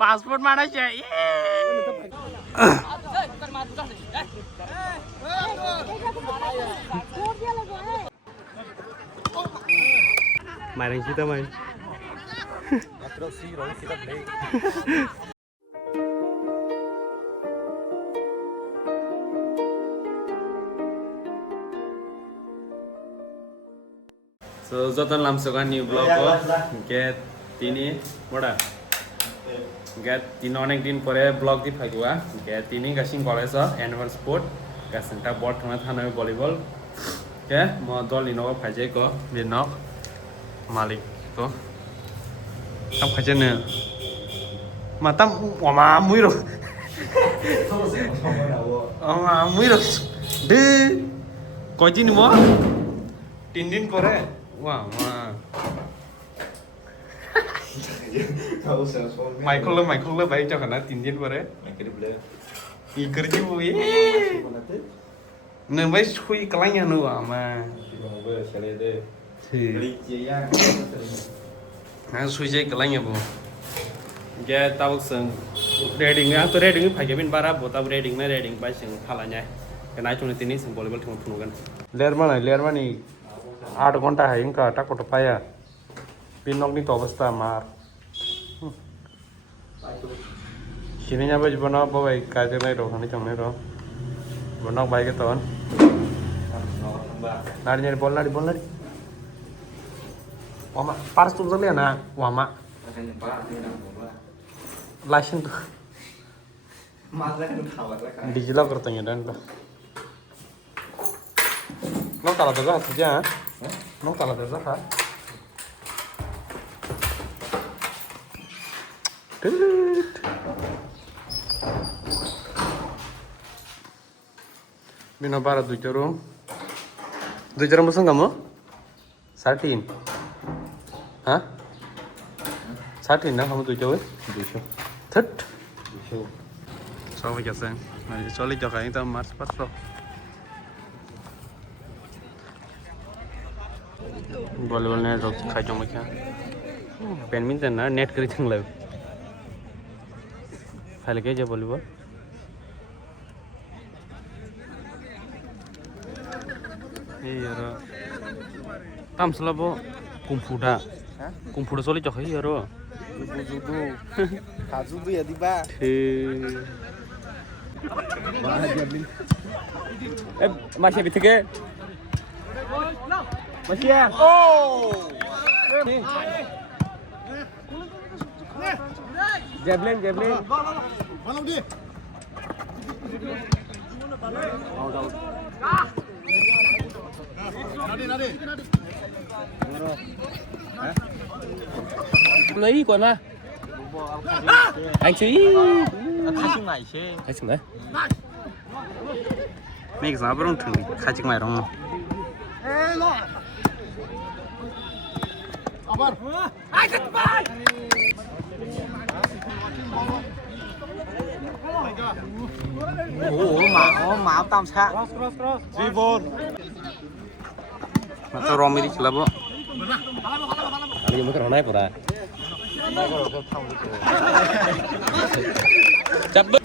Passport माना चाहिए मारें kita main terus sih orang kita play so joton lamsokan new vlog get tini moda get tin onek din pore vlog di phagua get tini gasing college annual sport gasingta bot thana thana volleyball ke mo dol ino phajai ko binok malik ko tam khajene matam wama muiro wama muiro de kojin mo 3 din pore wah wah Michael le baik cakap nak 3 din pore kerja bu ye nembai shui kelanya nu ama nah shui je kelanya bu dia tahu seng reading ya tu reading pakai bin bara bu tahu reading na reading baik seng kalanya kena cuma ini seng volleyball cuma punukan ler mana ni 8 घंटा है इनका टाको टपाया पिनोक नी तो अवस्था मार sini nya baju bonok bawa kaje nai ro hani chong nai ro bonok bai ke ton nari nyari bola di wama paras tu zale na wama license tu digital करते dan lo Nong talat aja saja, nong talat aja kan? Bina barat tujuh musuh kamu? 13, hah? 13 na kamu tujuh? Thất. Sao vậy sen? Này cho lấy cho cái tao mát bắt rồi. Volleyball net rok khai jong makya badminton na net kari thang lai phale ke je volleyball ei yaro tam slabo kumfuda soli jokhai yaro judo judo ya diba masih bitike masih ya javelin malam dia nadi lấy còn mà anh chị khai sinh này mấy cái sao bông thử khai sinh này không máu tam sát Masa Romi di Cilabo. Ali yang bukan naik ora. Cabut.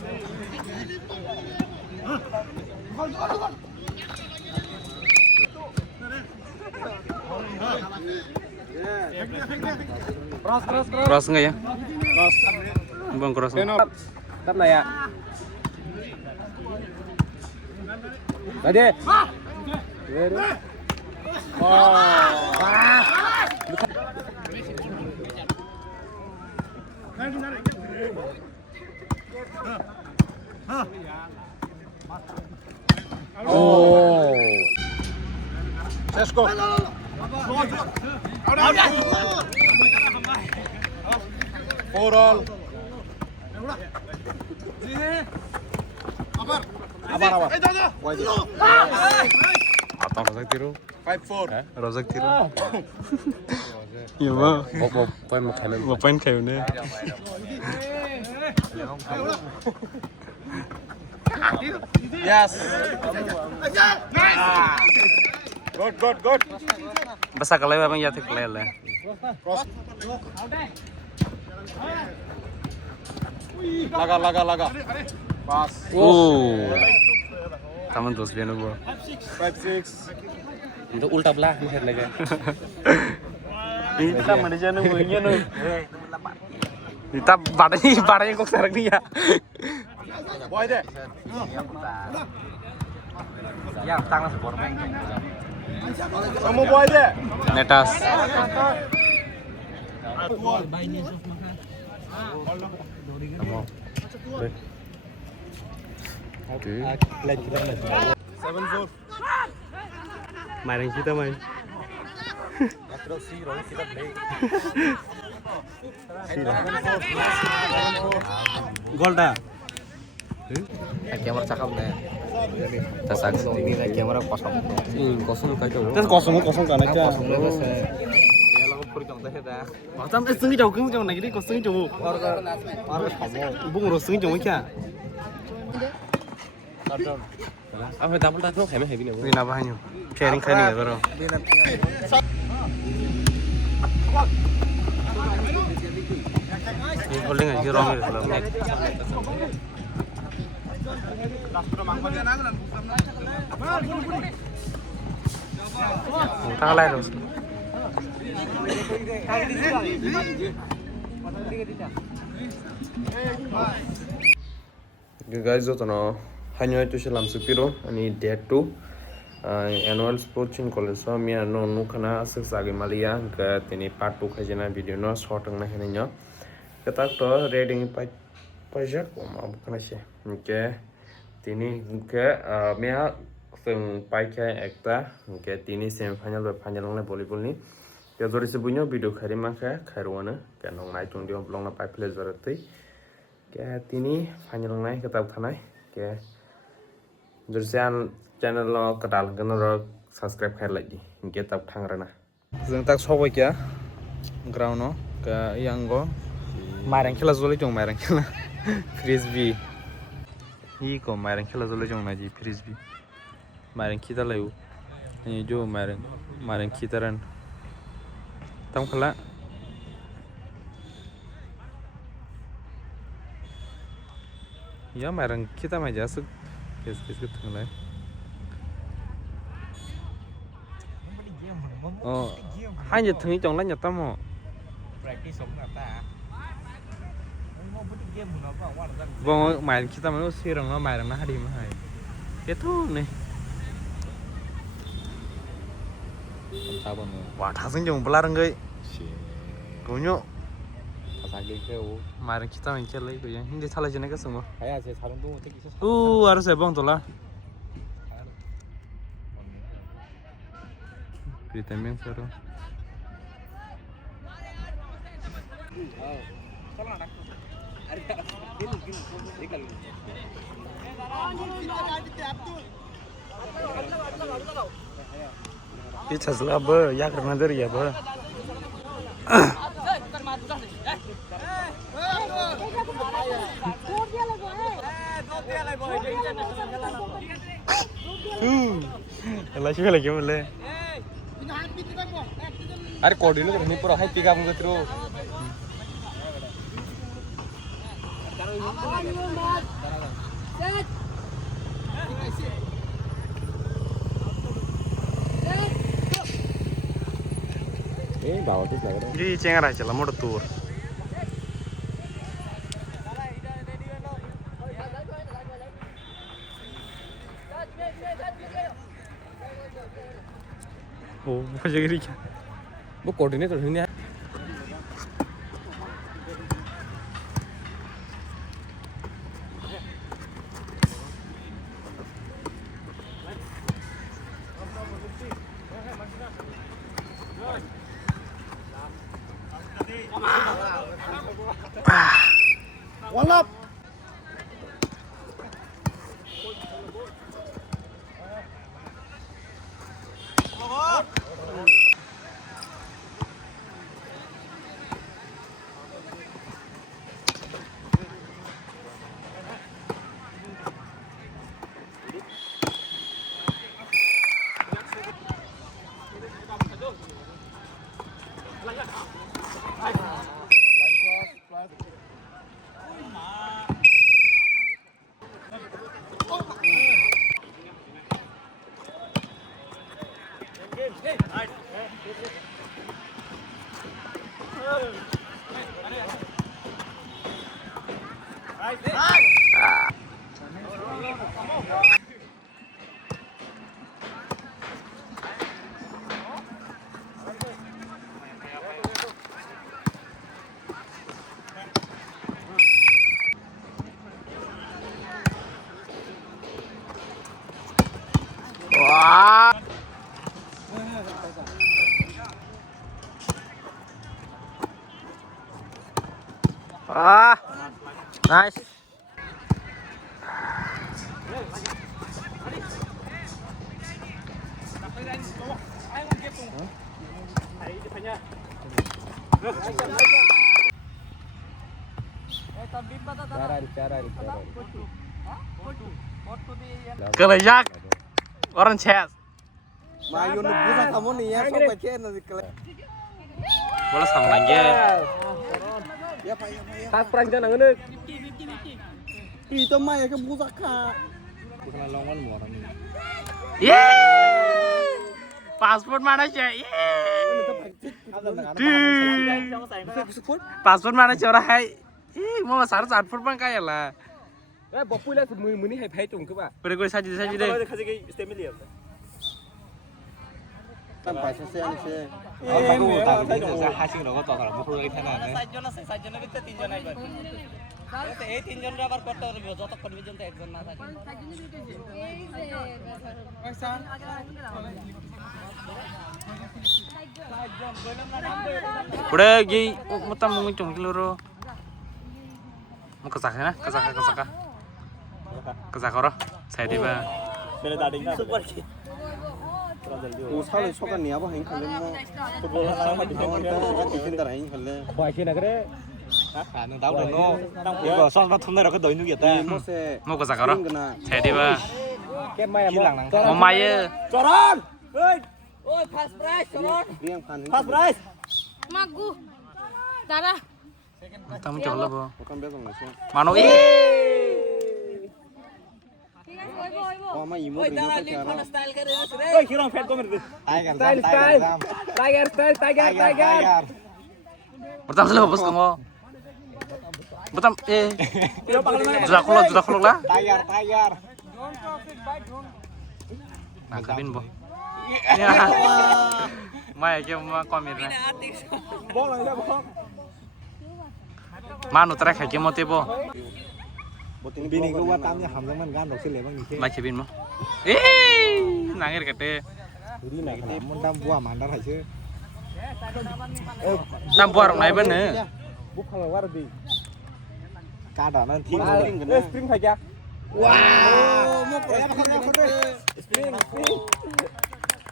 Cross enggak ya? Cross. Bang cross. Tap lah ya. Tadi. Oh. Let's go. For all. Abar. Atau rozak tiru. 5-4. Rozak tiru. Iya mah. Ngapain kayaknya? Yes. Good. Basta kalay ba bang yati kalay lah. Laga. Pas. Oh. Taman dos biar nunggu. 5-6. Untuk ulta belah bisa lagi. Kita mana aja nunggunya nung. Kita badanya kok sekarang nih ya. Boy deh. Ya, tangan sepor main. Kamu boy deh. Netas. Kamu. Seven four. Main kita main. Terus sih, orang kita play. Gol dah. Kamera cakap nih. Tasak. Ini lagi kamera kosong. Kosong kacau. Terus kosong kan aja. Kosong lepas. Ya lagu perjong teh dah. Macam sengi jauh kan jauh lagi kosong jauh. Warga kamu. Bung urus sengi jauh aja. Apa tampil tak tahu hebat hebat Wih napa hanya? Sharing kan ya bro. Ini holding aja wrong ya kalau. Tanggal lain terus. Guys, itu no hanya itu selam supiro, ini day 2 annual sports in college. So, mi ano nukana sesagi Malia ke tini part 2 kajana video no short na henanya. Kita to reading pajak bukan sih. Oke, tini ke mia seng pakai ekta. Oke, tini semifinal dan final na volleyball ni. Ya dari sebunya video kari maka karuana kan nong naik tuh dia belum na pipe les berarti. Ke tini final na kita utanai. Ke dari channel lo kedal kan lo subscribe kai lagi. Kita utang rena. Zengtak sobo kya ground no ke yang go. Marang khela zoli jong marang khela frisbee hi ko marang khela zoli jong naji frisbee marang kita layu ini jo marang kita ran tam khala ya marang kita mah jasuk kes tenglah oh hanya tengi jong lan nyata mo Practice sống là ta. Bong main kita mana sih orang main nah di mana? Itu nih. Saban. Wah, thaseng jong pelarang gay. Gonyo. Kasage keu. Main kita main lagi tuh yang hindi salah jenak semua. Kayak saya sarung tuh tik isa. Harus ya bang tuh lah. Kita main seru. Ini sebelah ber, ya karena dari ya ber. Lagi lagi boleh. Are coordinator ini pura hai tiga mungkin terus. Bawa tuh lagi. Ini cengar aja lah, mau tur. Oh, apa jadi dia? Bu coordinator ini. Walap. Ah, nice. Kelejak. Orang chess. Mayu nubusa kamu nih ya, sok pakai nanti kele. Bola sama lagi. Ya pak ya. Pas perancan ngeundeuk. Itu mah ya kebusa kak. Bukan longan mau orang ini. Yeay! Paspor mana sih? Yeay! Paspor mana sih orang hai? Ih, mau masar paspor bang kaya lah. Bopui lah muni hai phai tung ba. Beri gue saja deh. Tanpa saya sih. Aku tahu itu saya hasil lo kok tahu mukul itu nah. সাতজনের ভিতরে তিনজন আইবার এই তিনজনের আবার করতে হবে যত করবি জন তো একজন না থাকে Udah gini, mau tamu ngecung kiloro. Mau kesaka na? Kesaka roh. Saya tiba. 오사를 소가 니아바 행 칼레 뭐 풋볼 하나 하고 디펜더 행 칼레 Khoai na cái đấy. Nó tao được nó. I거 son bắt thun này nó đợi nuôi ta. 모세 Mau kesaka roh. Saya tiba. Cái mai mà. Mau maya. 저런 ওই first prize চলুন 리앙 판 first prize মাগু দাঁড়া Tamu coba bo. 오칸 배송 나서 Mano ih. ঠিক আছে ওইব ওইব 와마 이모 ওই 이모 দাঁড়া 때 লিখ 알아 স্টাইল করে রে ওই কিরম ফেট কমের দে Tiger. Pertama selalu bos kamu. Pertama sudah kolok lah. Tiger. Nah, kabin bo. Ya. Maya kia mau komir na. Manu trek kia mau tibo. Bini ko wa tam nya ham man gan dok sile bang ni ke. Mai kabin mo. Nangir kate. Uri na ke mon tam bua mandar hai chứ. Nampur nai bener. Buk khang war di. Ka da nan thi. 스프링 가자 Wow. Mo ko ya khang ko de. Spring.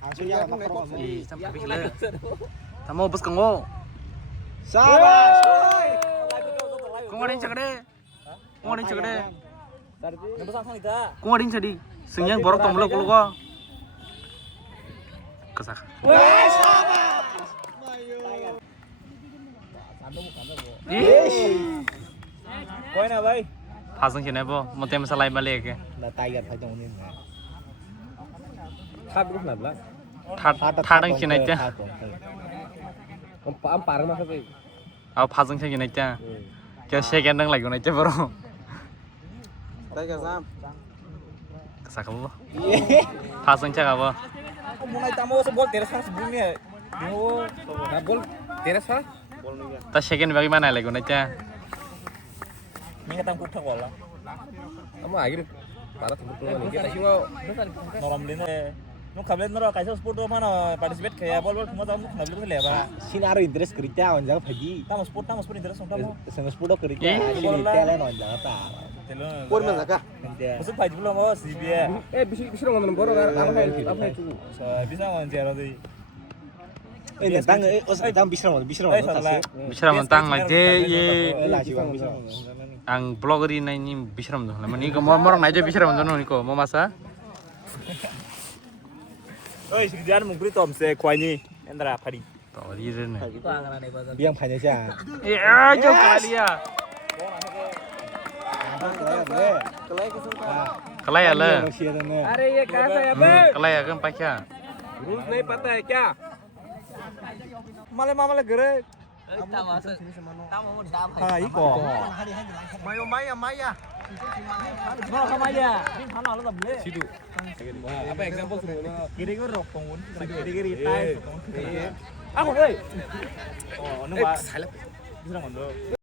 Ang suya ma ko. Ih, sampai kabin le. Tamu bos kamu. Sabas. Kung ada yang cakap নম্বর সাং ইতা Kung ada yang jadi. Sengyang borok tombol kulo ko. Kesak. কই না ভাই Pasang sini bo. Mau tem masalah balik ke. Da Tiger phải dong ni. Tháp lúc nào lắm. Thadang sini aja. Am parang mah ke. Aku pasang sini aja. Kau shake endang lagi aja bro. 타이거 삼 Kesak bo. Pasang cakap bo. mulai tamu sebol teres sang sebelumnya yo Na bol teras ha? Ta shake bagaimana lagi aja. ni katang kuk thak wala Amo agir para tu tu ni kita sih mau. norom din nu khablet noro kaisa sport do mana participate kaya bol kuma tamu khablet le ba Sinaro interest kerja on jaga pagi. tamu sport interes on tamu Sang sport kerja. Eh. Ini tele on jaga ta. telo 꼬리면 나가 musuh pagi belum mau sibia Bisa ngomong boro apa itu? so bisa on jero di Tang tang bisa salah Bisa mentang aja ye. Lah sih bang bisa. Ang blogger ini bisa tuh. Lama ni mau orang aja bisa tuh nih ko. Mau masa? oi sigian mungkri tom se kwani endra phari Tahu dia ni. Biang phanya cha. Ya, jauh kali ya. Kelai ya le. Are ye कैसा है बे? Kelai ya kan pakai. Rules नहीं पता है क्या? male mamale gere 아 이거 Nó không ai à? Đi thằng nào nó tập lệ. apa example sebenarnya Kiri gue rok pengun. Kiri tay. Ah, ơi. Oh, nó mà. Bisa ngondol.